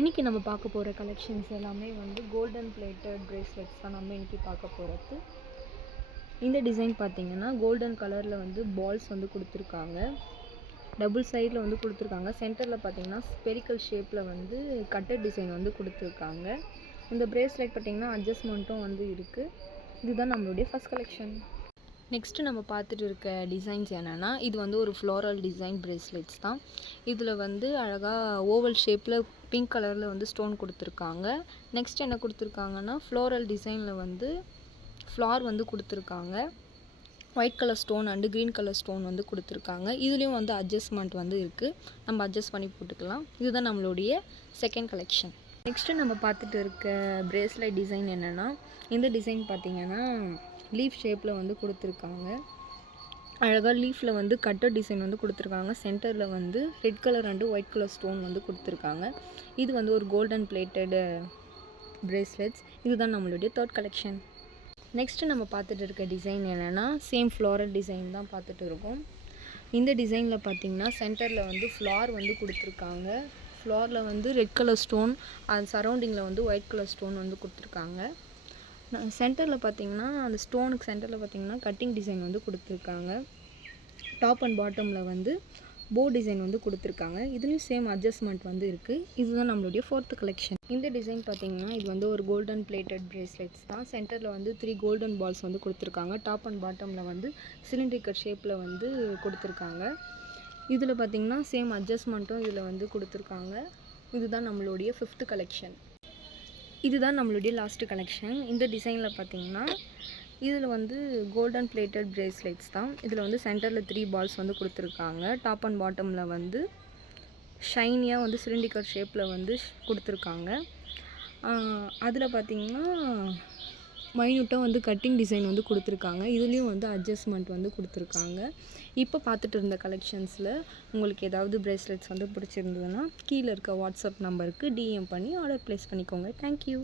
இன்றைக்கி நம்ம பார்க்க போகிற கலெக்ஷன்ஸ் எல்லாமே வந்து கோல்டன் பிளேட்டட் பிரேஸ்லெட்ஸ் தான் நம்ம இன்றைக்கி பார்க்க போகிறது. இந்த டிசைன் பார்த்திங்கன்னா கோல்டன் கலரில் வந்து பால்ஸ் வந்து கொடுத்துருக்காங்க. டபுள் சைடில் வந்து கொடுத்துருக்காங்க. சென்டரில் பார்த்திங்கன்னா ஸ்பெரிக்கல் ஷேப்பில் வந்து கட்டட் டிசைன் வந்து கொடுத்துருக்காங்க. இந்த பிரேஸ்லெட் பார்த்திங்கன்னா அட்ஜஸ்ட்மெண்ட்டும் வந்து இருக்குது. இதுதான் நம்மளுடைய ஃபஸ்ட் கலெக்ஷன். நெக்ஸ்ட்டு நம்ம பார்த்துட்டு இருக்க டிசைன்ஸ் என்னென்னா, இது வந்து ஒரு ஃப்ளோரல் டிசைன் பிரேஸ்லெட்ஸ் தான். இதில் வந்து அழகாக ஓவல் ஷேப்பில் பிங்க் கலரில் வந்து ஸ்டோன் கொடுத்துருக்காங்க. நெக்ஸ்ட் என்ன கொடுத்துருக்காங்கன்னா, ஃப்ளோரல் டிசைனில் வந்து ஃப்ளார் வந்து கொடுத்துருக்காங்க. White colour stone and green colour stone வந்து கொடுத்துருக்காங்க. இதுலேயும் வந்து அட்ஜஸ்ட்மெண்ட் வந்து இருக்குது. நம்ம அட்ஜஸ்ட் பண்ணி போட்டுக்கலாம். இதுதான் நம்மளுடைய செகண்ட் கலெக்ஷன். நெக்ஸ்ட்டு நம்ம பார்த்துட்டு இருக்க பிரேஸ்லெட் டிசைன் என்னென்னா, இந்த டிசைன் பார்த்திங்கன்னா லீஃப் ஷேப்பில் வந்து கொடுத்துருக்காங்க. அழகாக லீஃபில் வந்து கட்டர் டிசைன் வந்து கொடுத்துருக்காங்க. சென்டரில் வந்து red colour and white colour stone வந்து கொடுத்துருக்காங்க. இது வந்து ஒரு கோல்டன் பிளேட்டட் பிரேஸ்லெட்ஸ். இதுதான் நம்மளுடைய தேர்ட் கலெக்ஷன். நெக்ஸ்ட்டு நம்ம பார்த்துட்டு இருக்க டிசைன் என்னென்னா, சேம் ஃப்ளாரல் டிசைன் தான் பார்த்துட்டு இருக்கோம். இந்த டிசைனில் பார்த்திங்கன்னா சென்டரில் வந்து ஃப்ளார் வந்து கொடுத்துருக்காங்க. ஃப்ளாரில் வந்து ரெட் கலர் ஸ்டோன், அது சரௌண்டிங்கில் வந்து ஒயிட் கலர் ஸ்டோன் வந்து கொடுத்துருக்காங்க. சென்டரில் பார்த்திங்கன்னா அந்த ஸ்டோனுக்கு சென்டரில் பார்த்திங்கன்னா கட்டிங் டிசைன் வந்து கொடுத்துருக்காங்க. டாப் அண்ட் பாட்டமில் வந்து போ டிசைன் வந்து கொடுத்துருக்காங்க. இதுலேயும் சேம் அட்ஜஸ்ட்மெண்ட் வந்து இருக்குது. இதுதான் நம்மளுடைய ஃபோர்த்து கலெக்ஷன். இந்த டிசைன் பார்த்திங்கன்னா இது வந்து ஒரு கோல்டன் பிளேட்டட் பிரேஸ்லெட்ஸ் தான். சென்டரில் வந்து 3 கோல்டன் பால்ஸ் வந்து கொடுத்துருக்காங்க. டாப் அண்ட் பாட்டமில் வந்து சிலிண்ட்ரிக்கல் ஷேப்பில் வந்து கொடுத்துருக்காங்க. இதில் பார்த்திங்கன்னா சேம் அட்ஜஸ்ட்மெண்ட்டும் இதில் வந்து கொடுத்துருக்காங்க. இதுதான் நம்மளுடைய 5th கலெக்ஷன். இதுதான் நம்மளுடைய லாஸ்ட்டு கலெக்ஷன். இந்த டிசைனில் பார்த்திங்கன்னா இதில் வந்து கோல்டன் பிளேட்டட் பிரேஸ்லெட்ஸ் தான். இதில் வந்து சென்டரில் 3 பால்ஸ் வந்து கொடுத்துருக்காங்க. டாப் அண்ட் பாட்டமில் வந்து ஷைனியாக வந்து சிலிண்டிக்கல் ஷேப்பில் வந்து கொடுத்துருக்காங்க. அதில் பார்த்திங்கன்னா மைன்யூட்டாக வந்து கட்டிங் டிசைன் வந்து கொடுத்துருக்காங்க. இதுலேயும் வந்து அட்ஜஸ்ட்மெண்ட் வந்து கொடுத்துருக்காங்க. இப்போ பார்த்துட்டு இருந்த கலெக்ஷன்ஸில் உங்களுக்கு ஏதாவது பிரேஸ்லெட்ஸ் வந்து பிடிச்சிருந்ததுன்னா கீழே இருக்க வாட்ஸ்அப் நம்பருக்கு டிஎம் பண்ணி ஆர்டர் ப்ளேஸ் பண்ணிக்கோங்க. தேங்க்யூ.